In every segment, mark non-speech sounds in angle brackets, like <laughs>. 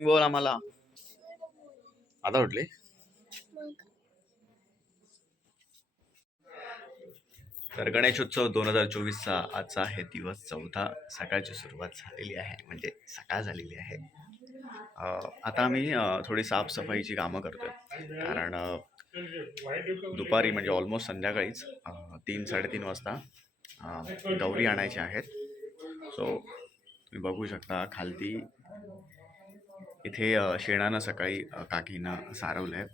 बोल आम्हाला. आता उठले तर गणेशोत्सव दोन हजार चोवीसचा आजचा आहे दिवस चौथा. सकाळची सुरुवात झालेली आहे म्हणजे सकाळ झालेली आहे. आता आम्ही थोडी साफसफाईची कामं करतोय. कारण दुपारी म्हणजे ऑलमोस्ट संध्याकाळीच तीन साडेतीन वाजता गौरी आणायच्या आहेत. सो तुम्ही बघू शकता खालती इथे शेणानं सकाळी काकीनं सारवलं आहे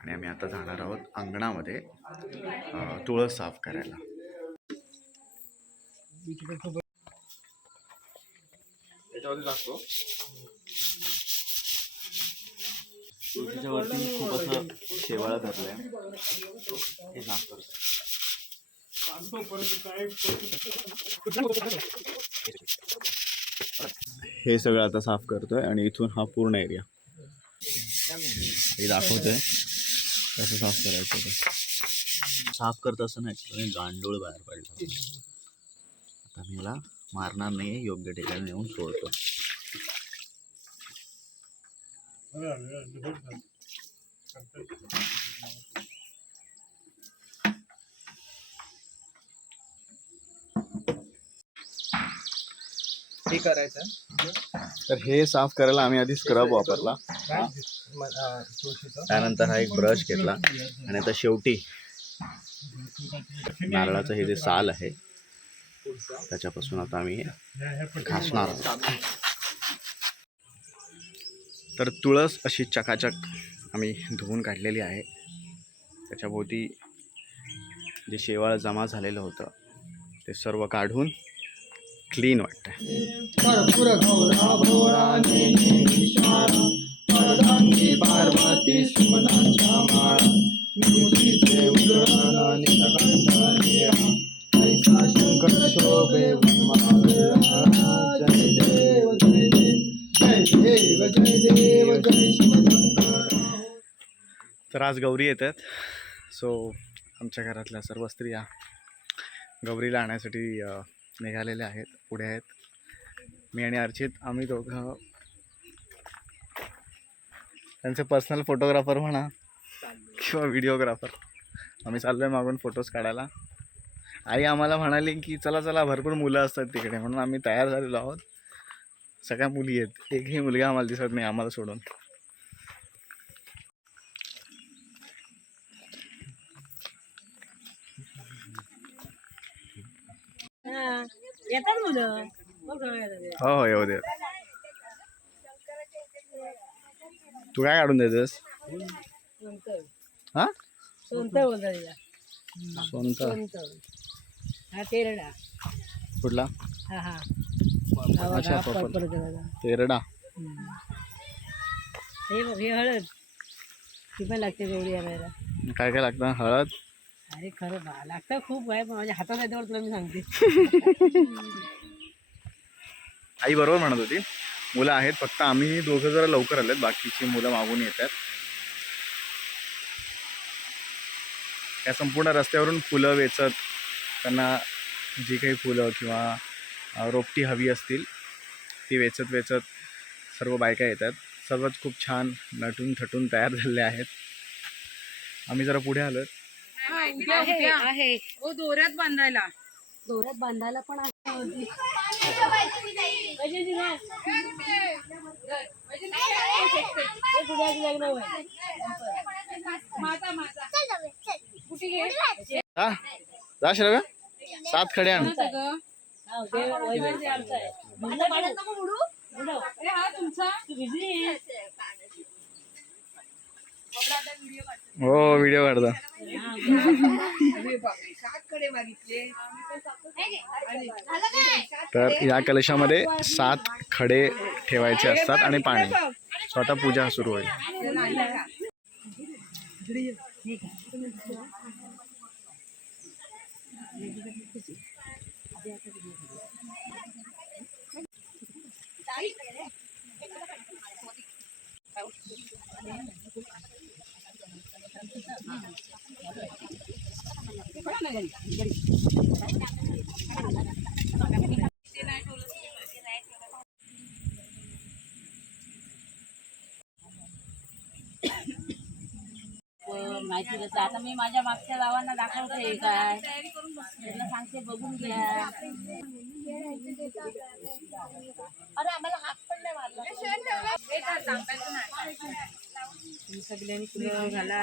आणि आम्ही आता जाणार आहोत अंगणामध्ये तुळस साफ करायला. तुळशीच्या वरती खूप असं शेवाळं धरलंय. हे साफ करतो. हे सगळं आता साफ करतोय आणि इथून हा पूर्ण एरिया हे दाखवतोय कसं साफ करायचं ते. साफ करत असताना ॲक्च्युली गांडूळ बाहेर पडला. आता मी याला मारणार नाही योग्य ठिकाणी नेऊन सोडतो. हे करायचं तर हे साफ करायला आम्ही आधी स्क्रब वापरला. त्यानंतर हा एक ब्रश घेतला. आणि आता शेवटी नारळाचं हे जे साल आहे त्याच्यापासून आता आम्ही घासणार तर तुळस अशी चकाचक आम्ही धुवून काढलेली आहे. त्याच्याभोवती जे शेवाळ जमा झालेलं होतं ते सर्व काढून क्लीन वाटतं देव देव जय तर आज गौरी येतात. सो आमच्या घरातल्या सर्व स्त्रिया गौरीला आणण्यासाठी निघालेले आहेत पुढे आहेत. मी आणि अर्चित आम्ही दोघं. त्यांचे पर्सनल फोटोग्राफर म्हणा किंवा व्हिडिओग्राफर आम्ही चाललो आहे मागून फोटोज काढायला. आई आम्हाला म्हणाली की चला चला भरपूर मुलं असतात तिकडे. म्हणून आम्ही तयार झालेलो आहोत. सगळ्या मुली आहेत. एकही मुलगा आम्हाला दिसत नाही आम्हाला सोडून. येतात मुलं. हो हो येऊ दे तू काय काढून देतोस. हा? सोनतं बोलतात तिला. सोनत सोनतं. हा तेरडा. कुठला? हा हा. अच्छा, हा. तेरडा. हे बघ हे हळद. ती पण लागते गौरी आणायला काय काय लागतं? हळद? अरे खरं बा लागतं खूप आहे पण माझ्या हातात आहे तेवढं तुला मी सांगते. आई बरोबर म्हणत होती मुलं आहेत फक्त आम्ही दोघं जरा लवकर आलेत बाकीची मुलं मागून येतात या संपूर्ण रस्त्यावरून फुलं वेचत त्यांना जी काही फुलं किंवा रोपटी हवी असतील ती वेचत वेचत सर्व बायका येतात सर्वच खूप छान नटून थटून तयार झालेल्या आहेत. आम्ही जरा पुढे आलो आहे. आहे हो दोऱ्यात बांधायला. दोऱ्यात बांधायला पण आहे? हे? हा सात खडे आण. हा, हो व्हिडिओ काढतो. तर या कलशामध्ये सात खडे ठेवायचे असतात आणि पाणी. स्वतः पूजा सुरू होईल. माहिती देतं आता मी माझ्या मागच्या गावांना दाखवते काय त्यांना सांगते बघून घ्या अरे आम्हाला हात पण नाही मारला सगळ्यांनी फुलं घाला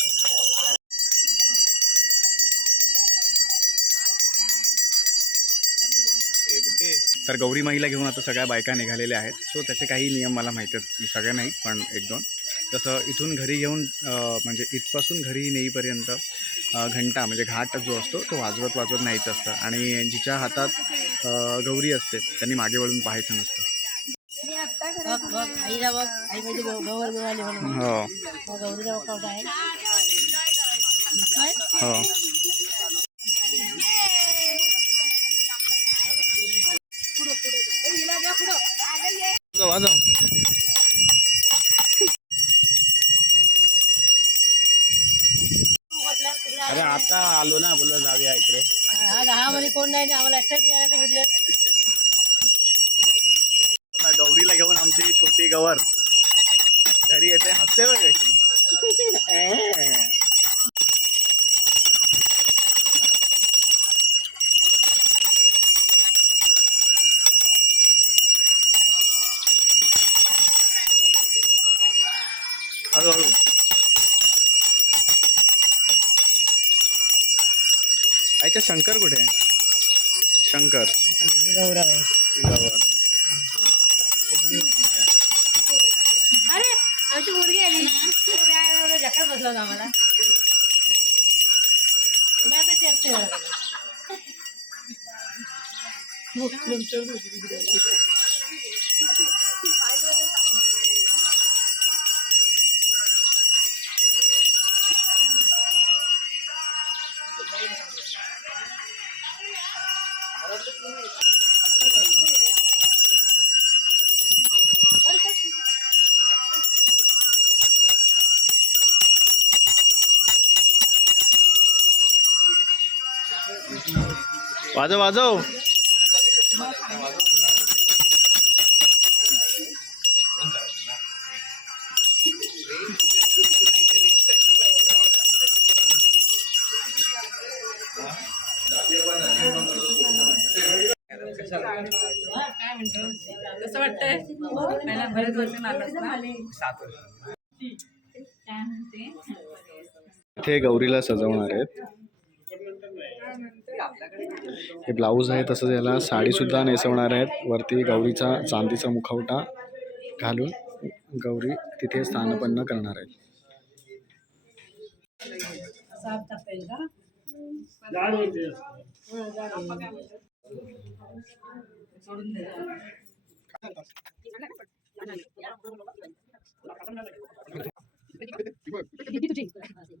तर गौरी माईला घेऊन आता सगळ्या बायका निघालेल्या आहेत. सो त्याचे काही नियम मला माहीत आहेत. सगळे नाही पण एक दोन. जसं इथून घरी येऊन अं, म्हणजे इथपासून घरी नेईपर्यंत घंटा म्हणजे घाट जो असतो तो वाजवत वाजवत न्यायचं असतं. आणि जिच्या हातात गौरी असते त्यांनी मागे वळून पाहायचं नसतं. बघ बघ वाजव. अरे आता आलो ना बोललो जाऊया इकडे. हा दहा मध्ये कोण नाही आम्हाला एकटाच यायला सांगितलं आता गौरीला घेऊन आमची छोटी गवर. घरी येते हसते बघ कशी <laughs> हळूहळू. शंकर कुठे आहे? शंकर. गौरव अरे आमची मुलगी आली बसला होता आम्हाला वाजव वाजव. काय म्हणतो कसं वाटतंय पहिला बरेच वर्ष आलास ना काय म्हणते इथे गौरीला सजवणार आहेत. हे ब्लाऊज आहे तसंच याला साडीसुद्धा नेसवणार आहेत. वरती गौरीचा चांदीचा मुखवटा घालून गौरी तिथे स्थानपन्न करणार आहेत. <laughs> टाकेल